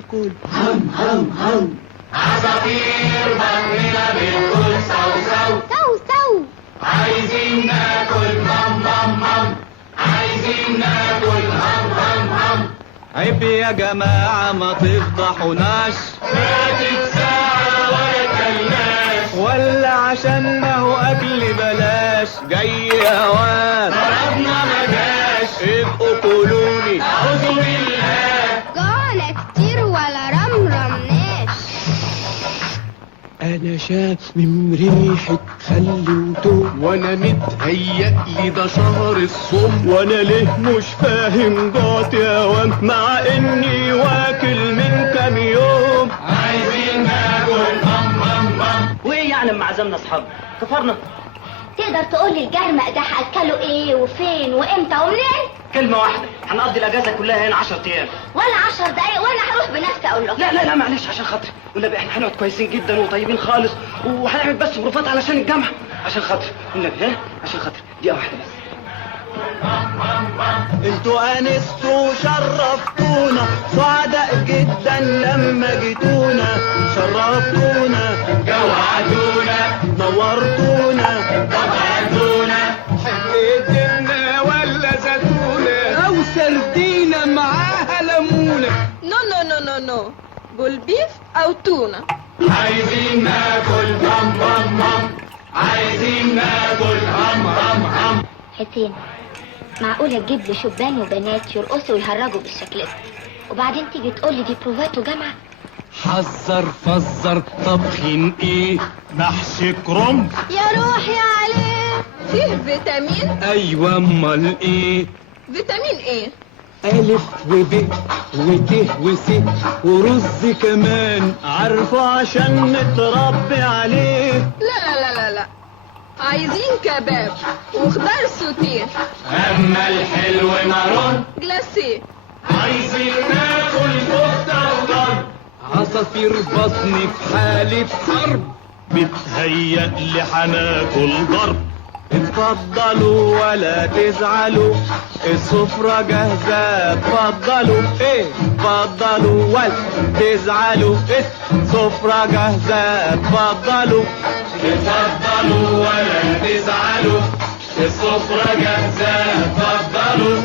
ناكل. هم هم هم عصافير بطننا بتقول سو سو سو سو. عايزين ناكل مم مم مم عايزين ناكل هم هم هم. عيب يا جماعة ما تفضحوناش، فاتت ساعة ولا كلناش، ولا عشان ما هو أكل بلاش. جاي هوان ضربنا ما جاش، ابقوا كلوني. أعوذ بالله. جعنا كتير ولا رمرمناش. أنا شامم ريحة خل وتوم، وانا متهيألي ده شهر الصوم، وأنا ليه مش فاهم جوعت يا وان مع إني واكل من كام يوم. عايزين ناكل مم مم مم. وايه يعني لما عزمنا اصحابنا كفرنا؟ تقدر تقول لي الجرمق ده هاكله ايه وفين وامتى ومنين؟ كلمه واحده، هنقضي الاجازه كلها هنا 10 ايام. ولا 10 دقايق وانا هروح بنفسي اقول له. لا لا لا معلش عشان خاطري، والنبي احنا هنقعد كويسين جدا وطيبين خالص، وهنعمل بس بروفات علشان الجامعه، عشان خاطري والنبي، ها عشان خاطري دقيقه واحده بس. انتوا انستوا شرفتونا، سعداء جدا لما جيتونا. شرفتونا جوعتونا نورتونا طبعتونا. حبيتنا ولا زيتونة او سردينة معاها ليمونة. نو نو نو نو نو، بولبيف أو تونة. عايزين ناكل مم مم مم عايزين ناكل هم هم هم. حسين، معقولة تجيب لي شبان وبنات يرقصوا ويهرجوا بالشكل ده وبعدين تيجي تقول لي دي بروفات وجامعة؟ حذر فزر طبخين ايه؟ محشي كرنب. يا روحي عليه، فيه فيتامين. ايوه امال ايه؟ فيتامين ايه؟ ألف وب وت وس ورز كمان، عارفه عشان نتربي عليه. لا لا لا لا لا، عايزين كباب وخضار سوتيه. اما الحلو مارون. جلاسيه. عايزين ناكل كفته وضرب. عصافير بطني في حالة حرب، بتهيألي هناكل ضرب. اتفضلوا ولا تزعلوا، السفرة جاهزة. اتفضلوا ايه، اتفضلوا ولا تزعلوا، السفرة جاهزة. اتفضلوا اتفضلوا ولا تزعلوا، السفرة جاهزة. اتفضلوا